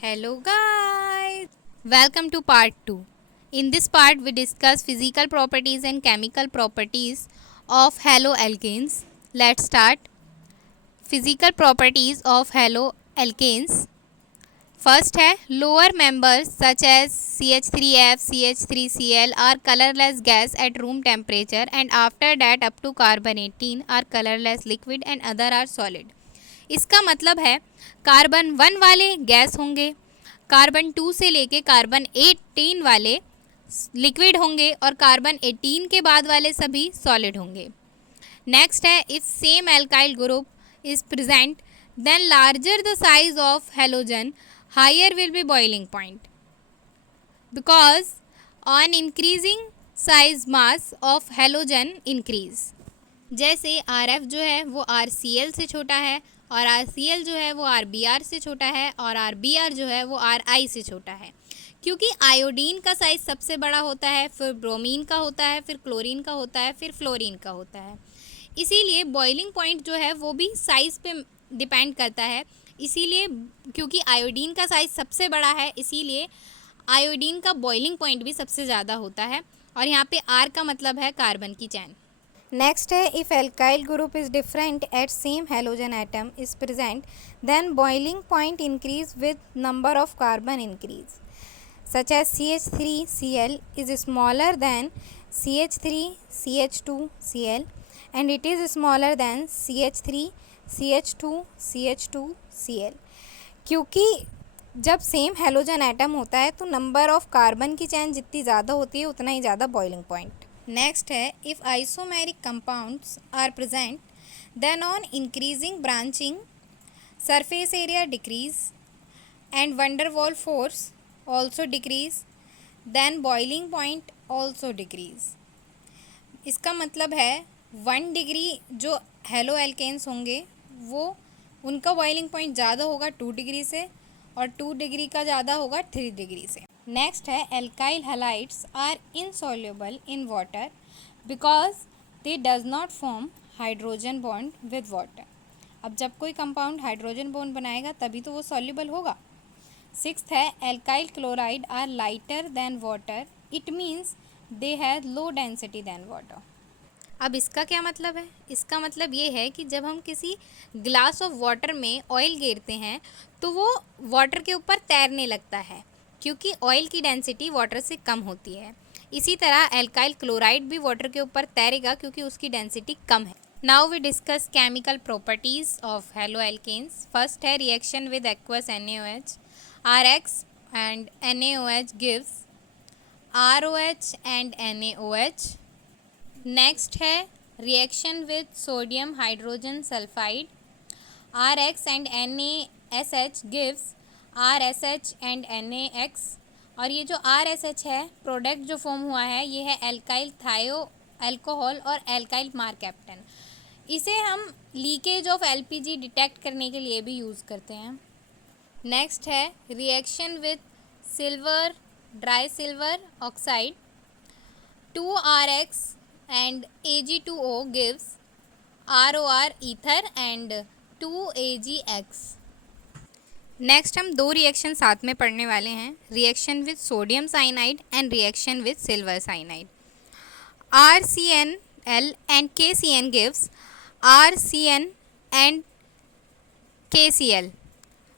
Hello guys, welcome to part 2. In this part we discuss physical properties and chemical properties of haloalkanes. Let's start. Physical properties of haloalkanes. First है lower members such as CH3F, CH3Cl are colorless gas at room temperature and after that up to carbon 18 are colorless liquid and other are solid. इसका मतलब है carbon 1 वाले gas होंगे, carbon 2 से लेके carbon 18 वाले liquid होंगे और कार्बन 18 के बाद वाले सभी सॉलिड होंगे. नेक्स्ट है if same alkyl group is present then larger the size of halogen higher will be boiling point because on increasing size mass of halogen increase. जैसे RF जो है वो RCl से छोटा है और RCl जो है वो RBr से छोटा है और RBr जो है वो RI से छोटा है, क्योंकि आयोडीन का साइज़ सबसे बड़ा होता है, फिर ब्रोमीन का होता है, फिर क्लोरीन का होता है, फिर फ्लोरीन का होता है. इसीलिए बॉइलिंग पॉइंट जो है वो भी साइज़ पे डिपेंड करता है. इसीलिए क्योंकि आयोडीन का साइज़ सबसे बड़ा है इसीलिए आयोडीन का बॉइलिंग पॉइंट भी सबसे ज़्यादा होता है. और यहाँ पे R का मतलब है कार्बन की चैन. नेक्स्ट है if alkyl group is different at same halogen atom is present then boiling point increase with number of carbon increase such as CH3Cl is smaller than CH3CH2Cl and it is smaller than CH3CH2CH2Cl. क्योंकि जब same halogen atom होता है तो number of carbon की चैन जितनी ज़्यादा होती है उतना ही ज़्यादा बॉइलिंग पॉइंट. नेक्स्ट है if isomeric compounds are present then on increasing branching surface area decrease and van der Waals force also decrease then boiling point also decrease. इसका मतलब है 1 डिग्री जो हेलो एल्केन्स होंगे वो उनका बॉइलिंग पॉइंट ज़्यादा होगा 2 डिग्री से और 2 डिग्री का ज़्यादा होगा 3 डिग्री से. नेक्स्ट है alkyl halides are insoluble in water because they does not form hydrogen bond with water. अब जब कोई कंपाउंड हाइड्रोजन बॉन्ड बनाएगा तभी तो वो सॉल्युबल होगा. सिक्स्थ है alkyl chloride are lighter than water it means they have low density than water. अब इसका क्या मतलब है? इसका मतलब ये है कि जब हम किसी ग्लास ऑफ वाटर में ऑयल गिरते हैं तो वो वाटर के ऊपर तैरने लगता है क्योंकि ऑयल की डेंसिटी वाटर से कम होती है. इसी तरह एल्काइल क्लोराइड भी वाटर के ऊपर तैरेगा क्योंकि उसकी डेंसिटी कम है. Now we discuss chemical properties of haloalkanes. First है reaction with aqueous NaOH. RX and NaOH gives ROH and NaOH. Next है reaction with sodium hydrogen sulfide. RX and NaSH gives RSH and NaX. और ये जो RSH है product जो form हुआ है ये है एल्काइल थायो अल्कोहल और एल्काइल मारकैप्टन. इसे हम लीकेज ऑफ LPG डिटेक्ट करने के लिए भी यूज़ करते हैं. नेक्स्ट है reaction with silver dry silver oxide. 2RX and Ag2O gives ROR ether and 2AgX. Next हम 2 रिएक्शन साथ में पढ़ने वाले हैं. Reaction with sodium cyanide and reaction with silver cyanide. RCnL and KCN gives RCN and KCl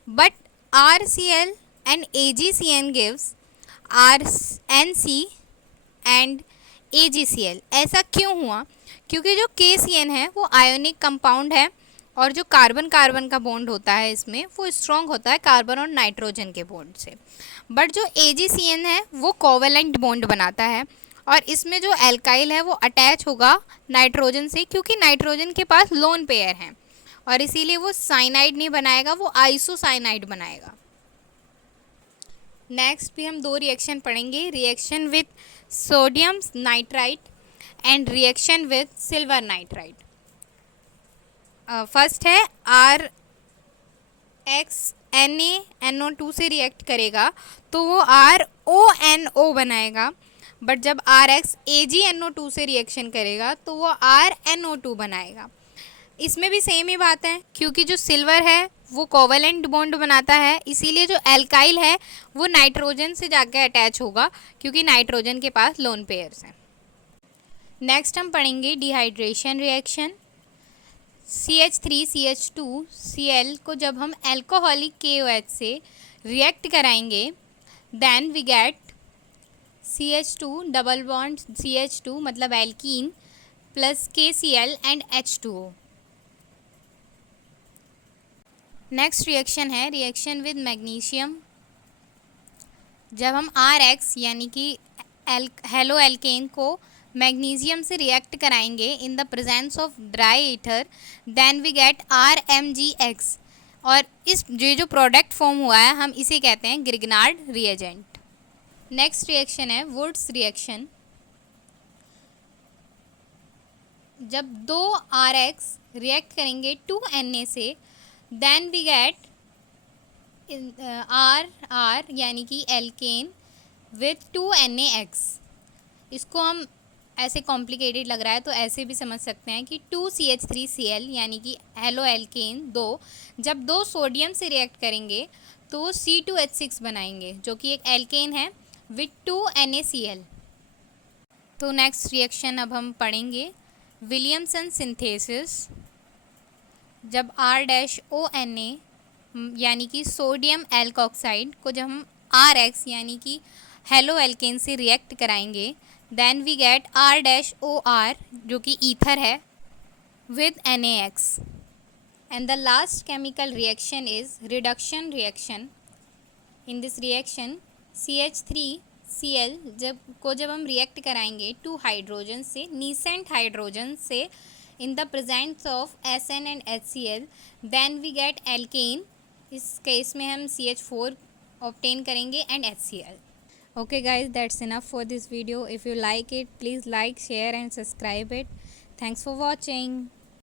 but RCl and AgCN gives RNC and AgCl. ऐसा क्यों हुआ? क्योंकि जो KCN है वो आयोनिक कंपाउंड है और जो कार्बन कार्बन का बॉन्ड होता है इसमें वो स्ट्रॉन्ग होता है कार्बन और नाइट्रोजन के बॉन्ड से. बट जो AgCN है वो कोवेलेंट बॉन्ड बनाता है और इसमें जो एल्काइल है वो अटैच होगा नाइट्रोजन से क्योंकि नाइट्रोजन के पास लोन पेयर हैं और इसीलिए वो साइनाइड नहीं बनाएगा, वो आइसोसाइनाइड बनाएगा. नेक्स्ट भी हम 2 रिएक्शन पढ़ेंगे. Reaction with sodium nitrite and reaction with silver nitrite. First है RX NaNO2 से रिएक्ट करेगा तो वो RONO बनाएगा. बट जब RX AgNO2 से रिएक्शन करेगा तो वो RNO2 बनाएगा. इसमें भी सेम ही बात है क्योंकि जो सिल्वर है वो कोवेलेंट बॉन्ड बनाता है, इसीलिए जो एल्काइल है वो नाइट्रोजन से जाके अटैच होगा क्योंकि नाइट्रोजन के पास लोन पेयर्स हैं। नेक्स्ट हम पढ़ेंगे डिहाइड्रेशन रिएक्शन। CH3CH2Cl को जब हम एल्कोहलिक KOH से रिएक्ट कराएंगे then we get CH2 double bond CH2 मतलब alkene plus KCl and H2O। Next reaction है रिएक्शन विद मैग्नीशियम। जब हम RX यानी कि हेलो एल्केन को मैग्नीशियम से रिएक्ट कराएंगे in the presence of dry ether then we get RMgX, और इस जो प्रोडक्ट फॉर्म हुआ है हम इसे कहते हैं ग्रिग्नार्ड रिएजेंट। नेक्स्ट रिएक्शन है वुड्स रिएक्शन। जब 2 RX रिएक्ट करेंगे 2 Na से देन वी गेट R यानी कि एल्केन विथ 2 NaX। इसको हम ऐसे कॉम्प्लिकेटेड लग रहा है तो ऐसे भी समझ सकते हैं कि 2CH3Cl यानी कि हेलो एल्केन 2 जब 2 सोडियम से रिएक्ट करेंगे तो C2H6 बनाएंगे जो कि एक एल्केन है विथ 2 NaCl। तो नेक्स्ट रिएक्शन अब हम पढ़ेंगे विलियमसन सिंथेसिस। जब R-ONA यानी कि सोडियम एल्कोक्साइड को जब हम RX यानी कि हेलो एल्केन से रिएक्ट कराएंगे देन वी गेट R-OR जो कि ईथर है with NaX। And the last chemical reaction is reduction reaction. In this reaction CH3Cl जब हम रिएक्ट कराएंगे 2 हाइड्रोजन से नीसेंट हाइड्रोजन से in the presence of SN and HCl then we get alkane। इस case में हम CH4 obtain करेंगे and HCl। Okay guys, that's enough for this video. If you like it, please like, share and subscribe it. Thanks for watching.